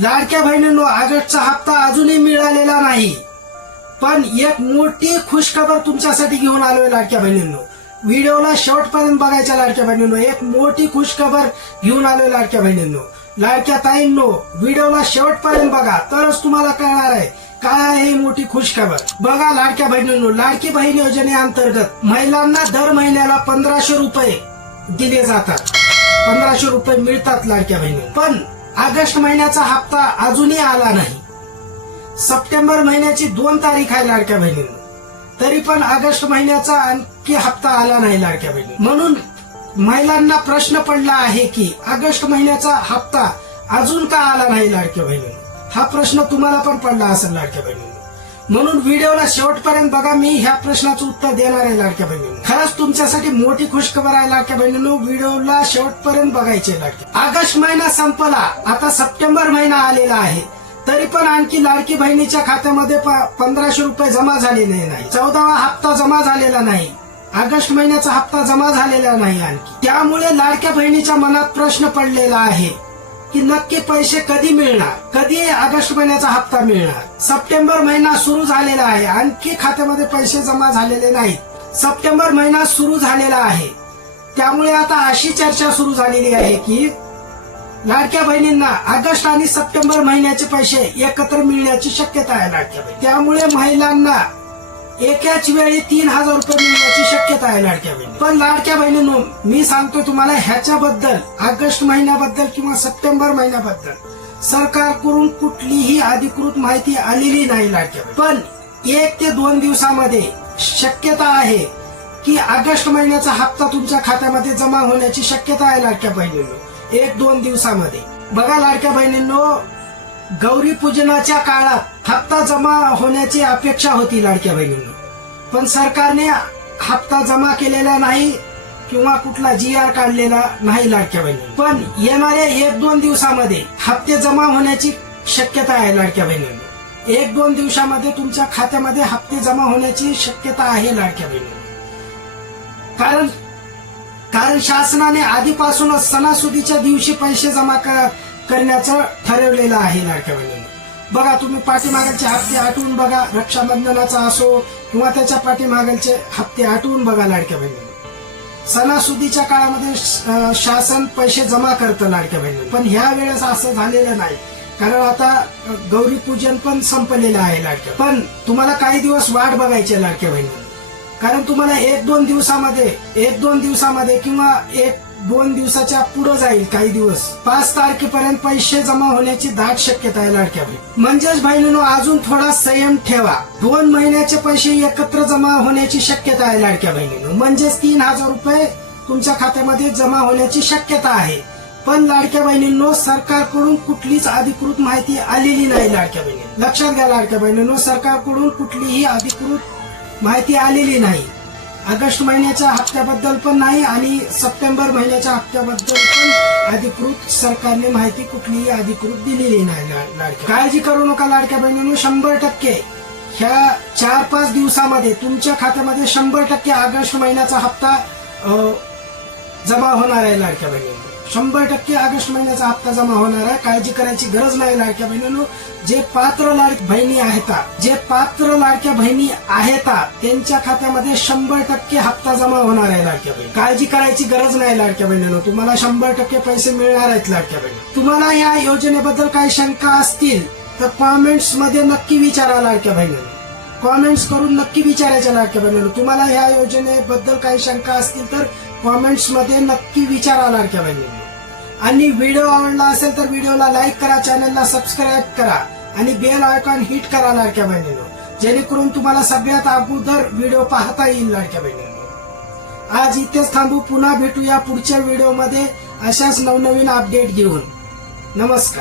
लाडक्या बहिणींनो ऑगस्टचा हप्ता अजूनही मिळालेला नाही. पण एक मोठी खुशखबर तुमच्यासाठी घेऊन आलोय लाडक्या बहिणींनो. व्हिडिओला शेवटपर्यंत बघायच्या लाडक्या बहिणींनो एक मोठी खुशखबर घेऊन आलोय लाडक्या बहिणींनो. लाडक्या ताईंनो व्हिडिओला शेवटपर्यंत बघा तरच तुम्हाला कळणार आहे काय आहे ही मोठी खुशखबर. बघा लाडक्या बहिणींनो लाडकी बहीण योजनेअंतर्गत महिलांना दर महिन्याला पंधराशे रुपये दिले जातात. पंधराशे रुपये मिळतात लाडक्या बहिणी पण ऑगस्ट महिन्याचा हप्ता अजूनही आला नाही. सप्टेंबर महिन्याची दोन तारीख आहे लाडक्या बहिणींना. तरी पण ऑगस्ट महिन्याचा आणखी हप्ता आला नाही लाडक्या बहिणी. म्हणून महिलांना प्रश्न पडला आहे की ऑगस्ट महिन्याचा हप्ता अजून का आला नाही लाडक्या बहिणी? हा प्रश्न तुम्हाला पण पडला असेल लाडक्या बहिणी. म्हणून व्हिडिओला शेवटपर्यंत बघा मी ह्या प्रश्नाचं उत्तर देणार आहे लाडक्या बहिणी खरंच तुमच्यासाठी मोठी खुशखबर आहे लाडक्या बहिणींनो व्हिडिओला शेवटपर्यंत बघायचे लाडके ऑगस्ट महिना संपला आता सप्टेंबर महिना आलेला आहे. तरी पण आणखी लाडकी बहिणीच्या खात्यामध्ये पंधराशे रुपये जमा झालेले नाही. चौदावा हप्ता जमा झालेला नाही. ऑगस्ट महिन्याचा हप्ता जमा झालेला नाही आणखी. त्यामुळे लाडक्या बहिणीच्या मनात प्रश्न पडलेला आहे. की नक्की पैसे कधी मिळणार? कधी ऑगस्ट महिन्याचा हप्ता मिळणार? सप्टेंबर महिना सुरू झालेला आहे. आणखी खात्यामध्ये पैसे जमा झालेले नाहीत. सप्टेंबर महिना सुरू झालेला आहे. त्यामुळे आता अशी चर्चा सुरू झालेली आहे की लाडक्या बहिणींना ऑगस्ट आणि सप्टेंबर महिन्याचे पैसे एकत्र मिळण्याची शक्यता आहे लाडक्या बहिणी. त्यामुळे महिलांना एकाच वेळी तीन हजार रुपये मिळण्याची शक्यता आहे लाडक्या बहिणी पण लाडक्या बहिणींनो मी सांगतो तुम्हाला ह्याच्याबद्दल ऑगस्ट महिन्याबद्दल किंवा सप्टेंबर महिन्याबद्दल सरकारकडून कुठलीही अधिकृत माहिती आलेली नाही लाडक्या पण एक ते दोन दिवसामध्ये शक्यता आहे की ऑगस्ट महिन्याचा हप्ता तुमच्या खात्यामध्ये जमा होण्याची शक्यता आहे लाडक्या बहिणींनो. एक दोन दिवसामध्ये. बघा लाडक्या बहिणींनो गौरी पूजनाच्या काळात हप्ता जमा होण्याची अपेक्षा होती लाडक्या बहिणींनो. पण सरकारने हप्ता जमा केलेला नाही किंवा कुठला जी आर काढलेला नाही लाडक्या बहिणी पण येणाऱ्या एक दोन दिवसामध्ये हप्ते जमा होण्याची शक्यता आहे लाडक्या बहिणींनो. एक दोन दिवसामध्ये तुमच्या खात्यामध्ये हप्ते जमा होण्याची शक्यता आहे लाडक्या बहिणी कारण कारण शासनाने आधीपासूनच सणासुदीच्या दिवशी पैसे जमा करा करण्याचं ठरवलेलं आहे लाडक्या बहिणींनो बघा तुम्ही पाठीमागलचे हप्ते आठवून बघा रक्षाबंधनाचा असो किंवा त्याच्या पाठीमागलचे हप्ते आठवून बघा लाडक्या बहिणी सणासुदीच्या काळामध्ये शासन पैसे जमा करतं लाडक्या बहिणी पण ह्या वेळेस असं झालेलं नाही. कारण आता गौरी पूजन पण संपलेलं आहे लाडक्या पण तुम्हाला काही दिवस वाट बघायची लाडक्या बहिणी कारण तुम्हाला एक दोन दिवसामध्ये एक दोन दिवसामध्ये किंवा एक दोन दिवसाच्या पुढे जाईल काही दिवस. पाच तारखेपर्यंत पैसे जमा होण्याची दाट शक्यता आहे लाडक्या बहीण म्हणजेच बहिणीनो अजून थोडा संयम ठेवा. दोन महिन्याचे पैसे एकत्र जमा होण्याची शक्यता आहे लाडक्या बहिणीनो म्हणजेच तीन हजार रुपये तुमच्या खात्यामध्ये जमा होण्याची शक्यता आहे. पण लाडक्या बहिणींनो सरकारकडून कुठलीच अधिकृत माहिती आलेली नाही लाडक्या बहिणी लक्षात घ्या लाडक्या बहिणींनो सरकारकडून कुठलीही अधिकृत माहिती आलेली नाही. ऑगस्ट महिन्याच्या हप्त्याबद्दल पण नाही आणि सप्टेंबर महिन्याच्या हप्त्याबद्दल पण अधिकृत सरकारने माहिती कुठलीही अधिकृत दिलेली नाही लाडक्या काळजी करू नका लाडक्या बहिणींनो शंभर टक्के. ह्या चार पाच दिवसामध्ये तुमच्या खात्यामध्ये शंभर टक्के ऑगस्ट महिन्याचा हप्ता जमा होणार आहे लाडक्या बहिणींनो. शंभर टक्के ऑगस्ट महिन्याचा हप्ता जमा होणार आहे. काळजी करायची गरज नाही लाडक्या बहिणींनो. जे पात्र लाडक बहिणी आहेत जे पात्र लाडक्या बहिणी आहेत त्यांच्या खात्यामध्ये शंभर टक्के हप्ता जमा होणार आहे लाडक्या बहिणी. काळजी करायची गरज नाही लाडक्या बहिणीनो. तुम्हाला शंभर टक्के पैसे मिळणार आहेत लाडक्या बहिणी. तुम्हाला या योजनेबद्दल काही शंका असतील तर कॉमेंट्समध्ये नक्की विचारा लाडक्या बहिणीनो. कॉमेंट्स करून नक्की विचारायच्या लाडक्या बहिणीनो. तुम्हाला ह्या योजनेबद्दल काही शंका असतील तर कॉमेंट्समध्ये नक्की विचारा लाडक्या बहिणींनी आणि व्हिडिओ आवडला असेल तर व्हिडिओला लाईक करा चॅनलला सबस्क्राईब करा आणि बेल आयकॉन हिट करा लाडक्या बहिणींनो. जेणेकरून तुम्हाला सगळ्यात अगोदर व्हिडिओ पाहता येईल लाडक्या बहिणींनो. आज इथेच थांबू पुन्हा भेटूया पुढच्या व्हिडिओमध्ये अशाच नवनवीन अपडेट घेऊन. नमस्कार.